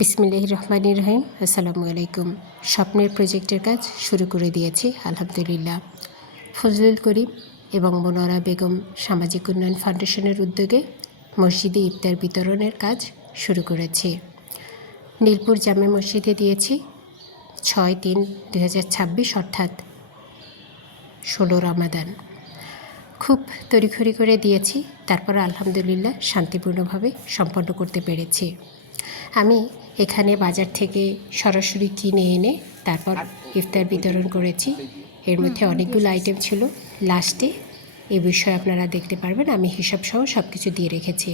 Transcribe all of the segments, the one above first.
বিসমিল্লাহির রহমানির রহিম। আসসালামু আলাইকুম। স্বপ্নের প্রজেক্টের কাজ শুরু করে দিয়েছি আলহামদুলিল্লাহ। ফজলুল করিম এবং মনোয়ারা বেগম সামাজিক উন্নয়ন ফাউন্ডেশনের উদ্যোগে মসজিদে ইফতার বিতরণের কাজ শুরু করেছি। নীলপুর জামে মসজিদে দিয়েছি 6/3/2026 অর্থাৎ 16 রমাদান। খুব তড়িঘড়ি করে দিয়েছি, তারপর আলহামদুলিল্লাহ শান্তিপূর্ণভাবে সম্পন্ন করতে পেরেছি। আমি এখানে বাজার থেকে সরাসরি কিনে এনে তারপর ইফতার বিতরণ করেছি। এর মধ্যে অনেকগুলো আইটেম ছিল। লাস্টে এ বিষয়ে আপনারা দেখতে পারবেন, আমি হিসাব সহ সব কিছু দিয়ে রেখেছি।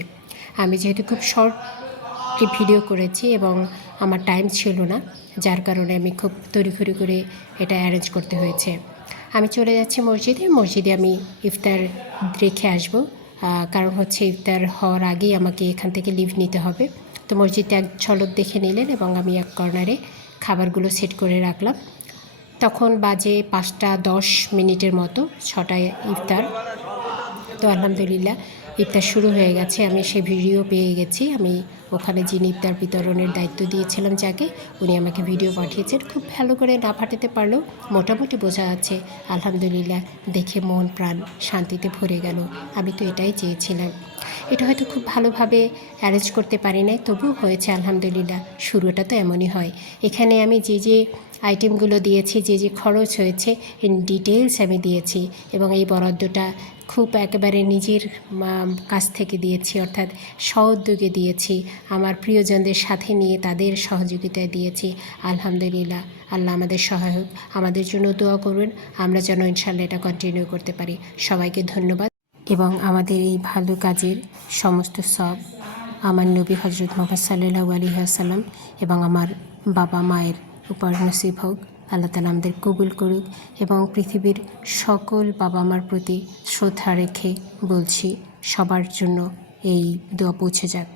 আমি যেহেতু খুব শর্ট ভিডিও করেছি এবং আমার টাইম ছিল না, যার কারণে আমি খুব তড়িঘড়ি করে এটা অ্যারেঞ্জ করতে হয়েছে। আমি চলে যাচ্ছি মসজিদে আমি ইফতার রেখে আসব, কারণ হচ্ছে ইফতার হওয়ার আগেই আমাকে এখান থেকে লিভ নিতে হবে। তো মসজিদটা এক ঝলক দেখে নিলেন এবং আমি এক কর্নারে খাবারগুলো সেট করে রাখলাম। তখন বাজে 5টা 10 মিনিটের মতো, 6টায় ইফতার। তো আলহামদুলিল্লাহ ইফতার শুরু হয়ে গেছে। আমি সে ভিডিও পেয়ে গেছি। আমি ওখানে যিনি ইফতার বিতরণের দায়িত্ব দিয়েছিলাম যাকে, উনি আমাকে ভিডিও পাঠিয়েছেন। খুব ভালো করে না পাঠাতে পারলেও মোটামুটি বোঝা যাচ্ছে। আলহামদুলিল্লাহ দেখে মন প্রাণ শান্তিতে ভরে গেল। আমি তো এটাই চেয়েছিলাম। এটা হয়তো খুব ভালোভাবে অ্যারেঞ্জ করতে পারি নাই, তবুও হয়েছে আলহামদুলিল্লাহ। শুরুটা তো এমনই হয়। এখানে আমি যে আইটেমগুলো দিয়েছি, যে খরচ হয়েছে ইন ডিটেলস আমি দিয়েছি এবং এই বরাদ্দটা খুব একেবারে নিজের কাছ থেকে দিয়েছি, অর্থাৎ স্ব-উদ্যোগে দিয়েছি। আমার প্রিয়জনদের সাথে নিয়ে তাদের সহযোগিতায় দিয়েছি। আলহামদুলিল্লাহ, আল্লাহ আমাদের সহায়ক। আমাদের জন্য দোয়া করুন, আমরা যেন ইনশাআল্লাহ এটা কন্টিনিউ করতে পারি। সবাইকে ধন্যবাদ। এবং আমাদের এই ভালো কাজের সমস্ত সব আমার নবী হজরত মুহাম্মদ সাল্লাল্লাহু আলাইহি ওয়াসাল্লাম এবং আমার বাবা মায়ের উপর নসিব হোক। আল্লাহ তাআলা আমাদের কবুল করুক এবং পৃথিবীর সকল বাবা মার প্রতি শ্রদ্ধা রেখে বলছি, সবার জন্য এই দোয়া পৌঁছে যাক।